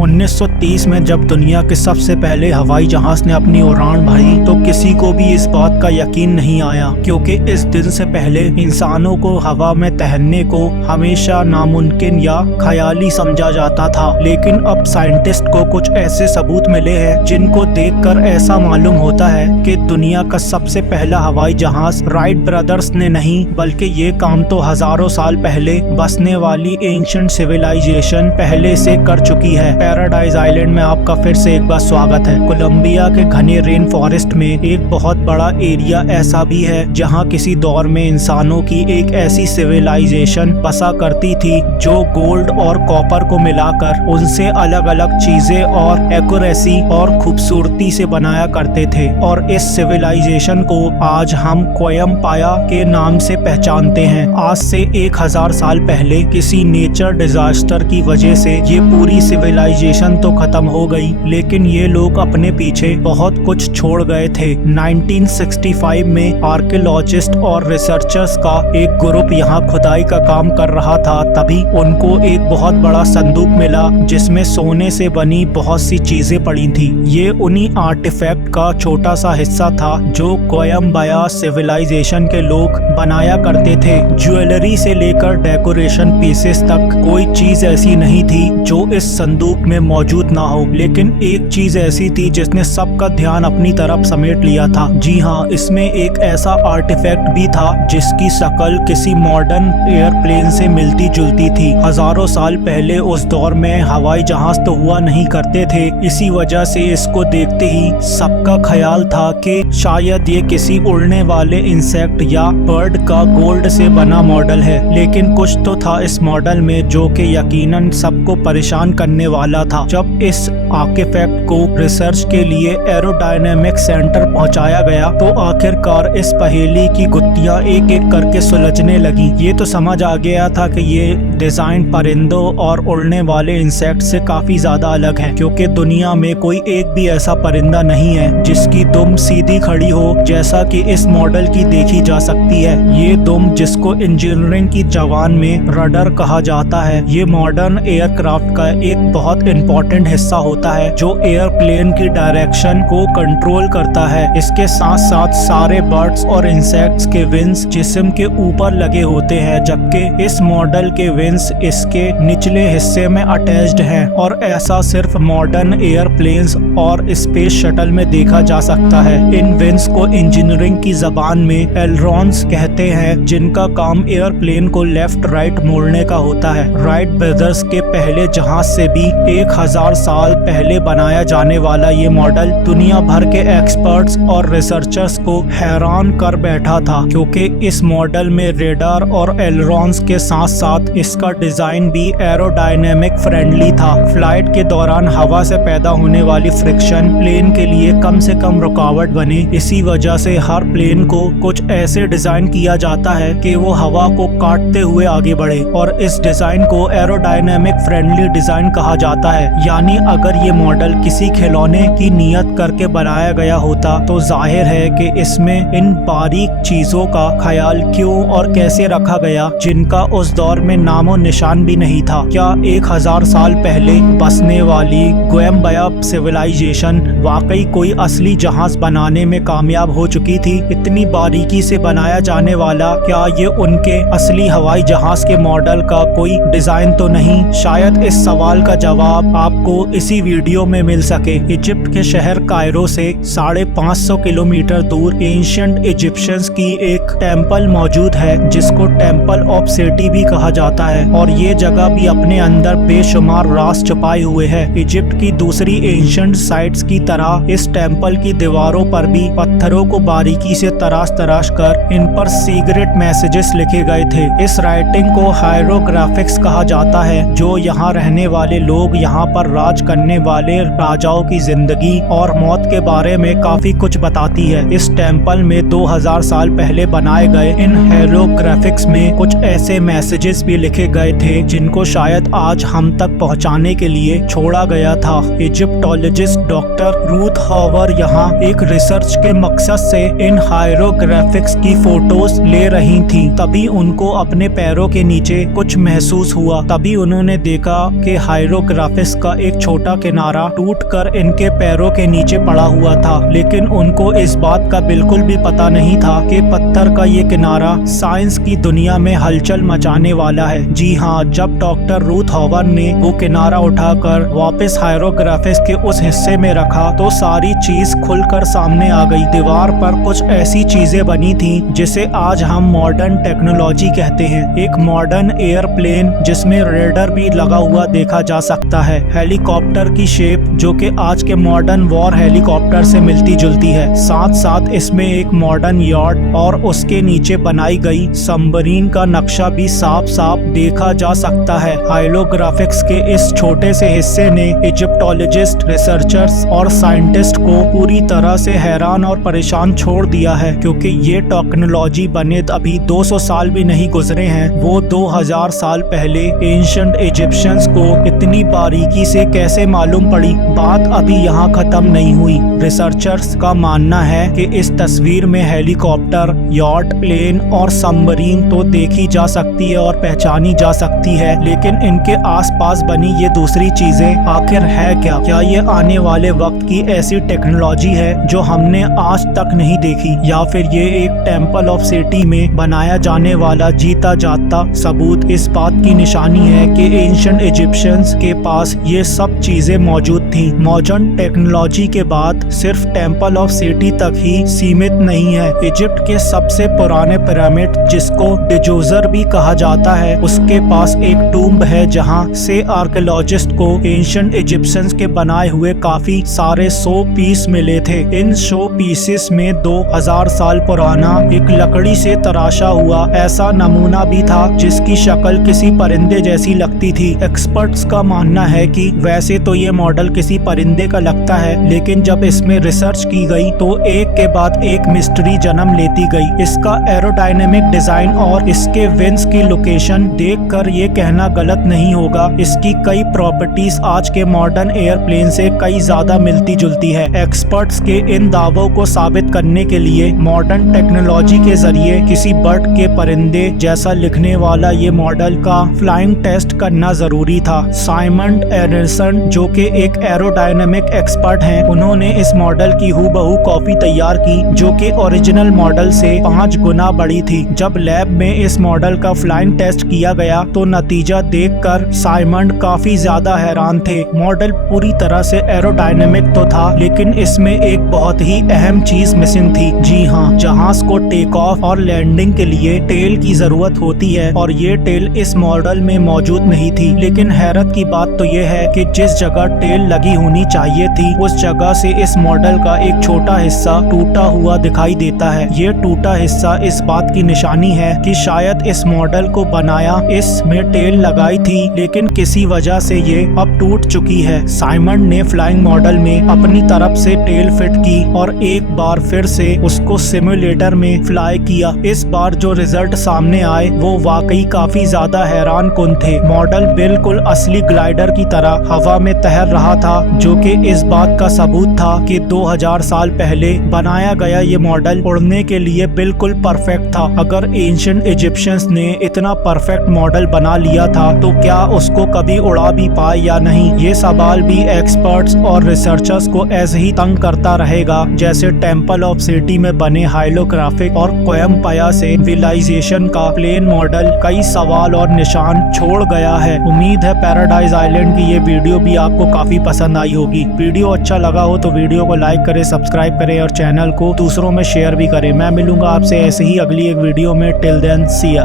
1930 में जब दुनिया के सबसे पहले हवाई जहाज ने अपनी उड़ान भरी तो किसी को भी इस बात का यकीन नहीं आया, क्योंकि इस दिन से पहले इंसानों को हवा में तैरने को हमेशा नामुमकिन या ख्याली समझा जाता था। लेकिन अब साइंटिस्ट को कुछ ऐसे सबूत मिले हैं जिनको देखकर ऐसा मालूम होता है कि दुनिया का सबसे पहला हवाई जहाज राइट ब्रदर्स ने नहीं, बल्कि ये काम तो हजारों साल पहले बसने वाली एंशिएंट सिविलाइजेशन पहले से कर चुकी है। पैराडाइज आइलैंड में आपका फिर से एक बार स्वागत है। कोलंबिया के घने रेन फॉरेस्ट में एक बहुत बड़ा एरिया ऐसा भी है जहाँ किसी दौर में इंसानों की एक ऐसी सिविलाइजेशन बसा करती थी जो गोल्ड और कॉपर को मिलाकर उनसे अलग अलग चीजें और एक्यूरेसी और खूबसूरती से बनाया करते थे। और इस सिविलाइजेशन को आज हम कोयम्पाया के नाम से पहचानते हैं। आज से 1000 साल पहले किसी नेचर डिजास्टर की वजह से ये पूरी सिविलाइजेशन तो खत्म हो गई, लेकिन ये लोग अपने पीछे बहुत कुछ छोड़ गए थे। 1965 में आर्कियोलॉजिस्ट और रिसर्चर्स का एक ग्रुप यहाँ खुदाई का काम कर रहा था। तभी उनको एक बहुत बड़ा संदूक मिला जिसमें सोने से बनी बहुत सी चीजें पड़ी थी। ये उन्हीं आर्टिफैक्ट का छोटा सा हिस्सा था जो कोयम्बाया सिविलाइजेशन के लोग बनाया करते थे। ज्वेलरी से लेकर डेकोरेशन पीसेस तक कोई चीज ऐसी नहीं थी जो इस संदूक में मौजूद ना हो, लेकिन एक चीज ऐसी थी जिसने सबका ध्यान अपनी तरफ समेट लिया था। जी हाँ, इसमें एक ऐसा आर्टिफैक्ट भी था जिसकी शक्ल किसी मॉडर्न एयरप्लेन से मिलती जुलती थी। हजारों साल पहले उस दौर में हवाई जहाज तो हुआ नहीं करते थे, इसी वजह से इसको देखते ही सबका ख्याल था कि शायद ये किसी उड़ने वाले इंसेक्ट या बर्ड का गोल्ड से बना मॉडल है। लेकिन कुछ तो था इस मॉडल में जो कि यकीनन सबको परेशान करने वाला था। जब इस आर्टिफैक्ट को रिसर्च के लिए एरोडायनेमिक सेंटर पहुंचाया गया तो आखिरकार इस पहेली की गुत्थियां एक एक करके सुलझने लगी। ये तो समझ आ गया था कि ये डिजाइन परिंदों और उड़ने वाले इंसेक्ट से काफी ज्यादा अलग है, क्योंकि दुनिया में कोई एक भी ऐसा परिंदा नहीं है जिसकी दुम सीधी खड़ी हो जैसा कि इस मॉडल की देखी जा सकती है। ये दुम, जिसको इंजीनियरिंग की जबान में रडर कहा जाता है, ये मॉडर्न एयरक्राफ्ट का एक बहुत इंपॉर्टेंट हिस्सा होता है जो एयरप्लेन की डायरेक्शन को कंट्रोल करता है। इसके साथ साथ सारे बर्ड्स और इंसेक्ट्स के विंग्स जिस्म के ऊपर लगे होते हैं, जबकि इस मॉडल के विंग्स इसके निचले हिस्से में अटैच्ड हैं। और ऐसा सिर्फ मॉडर्न एयरप्लेन्स और स्पेस शटल में देखा जा सकता है। इन विंग्स को इंजीनियरिंग की जबान में एलरॉन्स कहते हैं, जिनका काम एयरप्लेन को लेफ्ट राइट मोड़ने का होता है। राइट ब्रदर्स के पहले जहाज से भी 1000 साल पहले बनाया जाने वाला ये मॉडल दुनिया भर के एक्सपर्ट्स और रिसर्चर्स को हैरान कर बैठा था, क्योंकि इस मॉडल में रेडार और एलरॉन्स के साथ साथ इसका डिजाइन भी एरोडायनेमिक फ्रेंडली था। फ्लाइट के दौरान हवा से पैदा होने वाली फ्रिक्शन प्लेन के लिए कम से कम रुकावट बने। इसी वजह से हर प्लेन को कुछ ऐसे डिजाइन किया जाता है कि वो हवा को काटते हुए आगे बढ़े, और इस डिजाइन को एरोडायनेमिक फ्रेंडली डिजाइन कहा जाता है। यानी अगर ये मॉडल किसी खिलौने की नियत करके बनाया गया होता तो जाहिर है कि इसमें इन बारीक चीजों का ख्याल क्यों और कैसे रखा गया जिनका उस दौर में नामो निशान भी नहीं था। क्या 1000 साल पहले बसने वाली कोयम्बाया सिविलाइजेशन वाकई कोई असली जहाज बनाने में कामयाब हो चुकी थी? इतनी बारीकी से बनाया जाने वाला क्या ये उनके असली हवाई जहाज के मॉडल का कोई डिजाइन तो नहीं? शायद इस सवाल का जवाब आपको इसी वीडियो में मिल सके। इजिप्ट के शहर कायरो से 550 किलोमीटर दूर एंशिएंट इजिप्शियंस की एक टेम्पल मौजूद है जिसको टेम्पल ऑफ सिटी भी कहा जाता है, और ये जगह भी अपने अंदर बेशुमार राज छुपाए हुए है। इजिप्ट की दूसरी एंशिएंट साइट्स की तरह इस टेम्पल की दीवारों पर भी पत्थरों को बारीकी से तराश कर इन पर सीक्रेट मैसेजेस लिखे गए थे। इस राइटिंग को हायरोग्राफिक्स कहा जाता है, जो यहाँ रहने वाले लोग यहाँ पर राज करने वाले राजाओं की जिंदगी और मौत के बारे में काफी कुछ बताती है। इस टेम्पल में 2000 साल पहले बनाए गए इन हायरोग्राफिक्स में कुछ ऐसे मैसेजेस भी लिखे गए थे जिनको शायद आज हम तक पहुँचाने के लिए छोड़ा गया था। इजिप्टोलॉजिस्ट डॉक्टर रूथ हॉवर यहाँ एक रिसर्च के मकसद से इन हायरोग्राफिक्स की फोटोज ले रही थी। तभी उनको अपने पैरों के नीचे कुछ महसूस हुआ। तभी उन्होंने देखा कि हायरोग्राफिक्स हायरोग्राफिक्स का एक छोटा किनारा टूटकर इनके पैरों के नीचे पड़ा हुआ था, लेकिन उनको इस बात का बिल्कुल भी पता नहीं था कि पत्थर का ये किनारा साइंस की दुनिया में हलचल मचाने वाला है। जी हाँ, जब डॉक्टर रूथ हॉवर ने वो किनारा उठाकर वापस हायरोग्राफिक्स के उस हिस्से में रखा तो सारी चीज खुलकर सामने आ गई। दीवार पर कुछ ऐसी चीजें बनी थी जिसे आज हम मॉडर्न टेक्नोलॉजी कहते हैं। एक मॉडर्न एयरप्लेन जिसमें रेडर भी लगा हुआ देखा जा सकता है, हेलीकॉप्टर की शेप जो कि आज के मॉडर्न वॉर हेलीकॉप्टर से मिलती जुलती है, साथ साथ इसमें एक मॉडर्न यॉट और उसके नीचे बनाई गई सबमरीन का नक्शा भी साफ साफ देखा जा सकता है। हायरोग्राफिक्स के इस छोटे से हिस्से ने इजिप्टोलॉजिस्ट, रिसर्चर्स और साइंटिस्ट को पूरी तरह से हैरान और परेशान छोड़ दिया है, क्योंकि ये टेक्नोलॉजी बने अभी 200 साल भी नहीं गुजरे हैं। वो 2000 साल पहले एंशिएंट इजिप्शियंस को इतनी बारीकी से कैसे मालूम पड़ी। बात अभी यहाँ खत्म नहीं हुई। रिसर्चर्स का मानना है कि इस तस्वीर में हेलीकॉप्टर, यॉट, प्लेन और सबमरीन तो देखी जा सकती है और पहचानी जा सकती है, लेकिन इनके आसपास बनी ये दूसरी चीजें आखिर है क्या? क्या ये आने वाले वक्त की ऐसी टेक्नोलॉजी है जो हमने आज तक नहीं देखी, या फिर ये एक टेम्पल ऑफ सिटी में बनाया जाने वाला जीता जागता सबूत? इस बात की निशानी है कि एंशिएंट इजिप्शियंस के पास ये सब चीजें मौजूद थी। मॉडर्न टेक्नोलॉजी के बाद सिर्फ टेम्पल ऑफ सिटी तक ही सीमित नहीं है। इजिप्ट के सबसे पुराने पिरामिड, जिसको डिजोजर भी कहा जाता है, उसके पास एक टूम्ब है जहां से आर्कियोलॉजिस्ट को एंशिएंट इजिप्शियंस के बनाए हुए काफी सारे शो पीस मिले थे। इन शो पीसेस में 2000 साल पुराना एक लकड़ी से तराशा हुआ ऐसा नमूना भी था जिसकी शक्ल किसी परिंदे जैसी लगती थी। एक्सपर्ट्स का मानना है कि वैसे तो ये मॉडल किसी परिंदे का लगता है, लेकिन जब इसमें रिसर्च की गई तो एक के बाद एक मिस्ट्री जन्म लेती गई। इसका एरोडायनेमिक डिजाइन और इसके विंग्स की लोकेशन देखकर ये कहना गलत नहीं होगा, इसकी कई प्रॉपर्टीज आज के मॉडर्न एयरप्लेन से कई ज्यादा मिलती जुलती है। एक्सपर्ट्स के इन दावों को साबित करने के लिए मॉडर्न टेक्नोलॉजी के जरिए किसी बर्ड के परिंदे जैसा लिखने वाला ये मॉडल का फ्लाइंग टेस्ट करना जरूरी था। साइमन एंडरसन, जो कि एक एरोडायनेमिक एक्सपर्ट हैं, उन्होंने इस मॉडल की हूबहू कॉपी तैयार की जो कि ओरिजिनल मॉडल से 5 गुना बड़ी थी। जब लैब में इस मॉडल का फ्लाइंग टेस्ट किया गया तो नतीजा देखकर साइमन काफी ज्यादा हैरान थे। मॉडल पूरी तरह से एरोडायनेमिक तो था, लेकिन इसमें एक बहुत ही अहम चीज मिसिंग थी। जी हाँ, जहाज को टेक ऑफ और लैंडिंग के लिए टेल की जरूरत होती है और ये टेल इस मॉडल में मौजूद नहीं थी। लेकिन हैरत की बात तो ये है कि जिस जगह टेल लगी होनी चाहिए थी उस जगह से इस मॉडल का एक छोटा हिस्सा टूटा हुआ दिखाई देता है। ये टूटा हिस्सा इस बात की निशानी है कि शायद इस मॉडल को बनाया इसमें टेल लगाई थी, लेकिन किसी वजह से ये अब टूट चुकी है। साइमन ने फ्लाइंग मॉडल में अपनी तरफ से टेल फिट की और एक बार फिर से उसको सिमुलेटर में फ्लाई किया। इस बार जो रिजल्ट सामने आए वो वाकई काफी ज्यादा हैरान कुन थे। मॉडल बिल्कुल असली ग्लाइडर की तरह हवा में तैर रहा था, जो कि इस बात का सबूत था कि 2000 साल पहले बनाया गया ये मॉडल उड़ने के लिए बिल्कुल परफेक्ट था। अगर एंशिएंट इजिप्शियंस ने इतना परफेक्ट मॉडल बना लिया था तो क्या उसको कभी उड़ा भी पाए या नहीं, ये सवाल भी एक्सपर्ट्स और रिसर्चर्स को ऐसे ही तंग करता रहेगा जैसे टेम्पल ऑफ सिटी में बने हायरोग्राफिक और कोयम्पाया से विलाइजेशन का प्लेन मॉडल कई सवाल और निशान छोड़ गया है। उम्मीद है पैराडाइज आइलैंड की ये वीडियो भी आपको काफी पसंद आई होगी। वीडियो अच्छा लगा हो तो वीडियो को लाइक करें, सब्सक्राइब करें और चैनल को दूसरों में शेयर भी करें। मैं मिलूंगा आपसे ऐसे ही अगली एक वीडियो में। टिल देन सी या।